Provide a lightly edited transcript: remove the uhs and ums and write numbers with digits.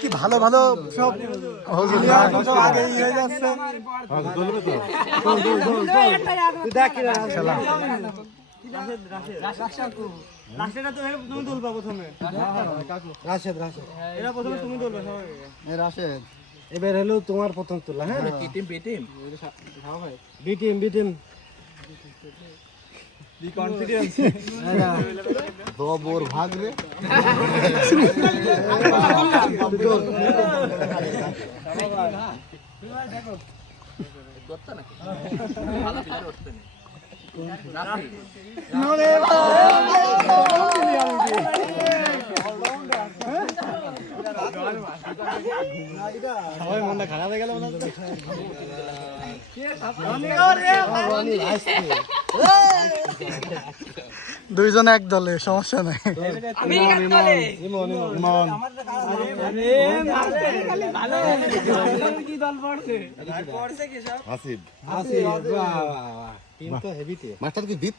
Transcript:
কি ভালো ভালো সব আগে হয়ে যাচ্ছে। এবার হলো তোমার প্রথম তোলা। হ্যাঁ দবর ভাগ রে সবাই মনটা খারাপ হয়ে গেল। দুইজন এক দলে, সমস্যা নাই। মাস্টার কি দিত